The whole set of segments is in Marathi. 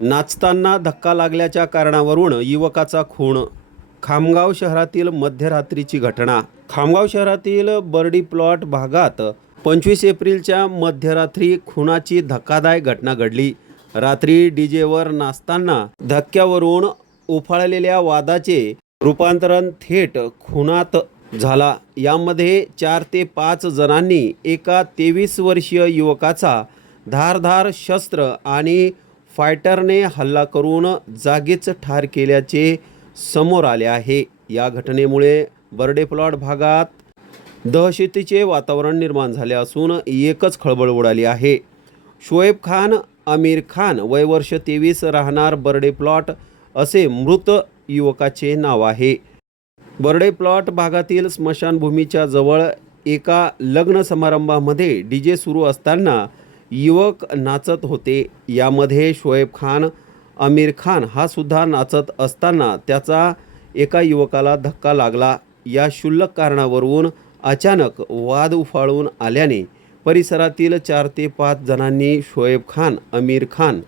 नाचताना धक्का लागल्याच्या कारणावरून युवकाचा खून। खामगाव शहरातील मध्यरात्रीची घटना। खामगाव शहरातील बर्डी प्लॉट भागात 25 एप्रिलच्या मध्यरात्री खुनाची धक्कादायक घटना घडली। रात्री डीजेवर नाचताना धक्क्यावरून उफाळलेल्या वादाचे रूपांतरण थेट खुनात झाला। यामध्ये 4 ते 5 जणांनी एका 23 वर्षीय युवकाचा धारदार शस्त्र आणि फायटरने हल्ला करून जागीच ठार केल्याचे समोर आले आहे। या घटनेमुळे बर्डे प्लॉट भागात दहशतीचे वातावरण निर्माण झाले असून एकच खळबळ उडाली आहे। शोएब खान आमिर खान वय वर्ष 23 राहणार बर्डे प्लॉट असे मृत युवकाचे नाव आहे। बर्डे प्लॉट भागातील स्मशानभूमीच्या जवळ एका लग्न समारंभामध्ये डीजे सुरू असताना युवक नाचत होते। यामध्ये शोएब खान आमिर खान हा सुद्धा नाचत असताना त्याचा एका युवकाला धक्का लागला। या क्षुल्लक कारणावरून अचानक वाद उफाळून आल्याने परिसरातील 4 ते 5 जणांनी शोएब खान आमिर खान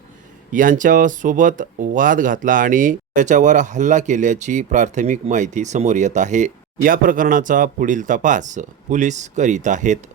यांच्यासोबत वाद घातला आणि त्याच्यावर हल्ला केल्याची प्राथमिक माहिती समोर येत आहे। या प्रकरणाचा पुढील तपास पोलीस करीत आहेत।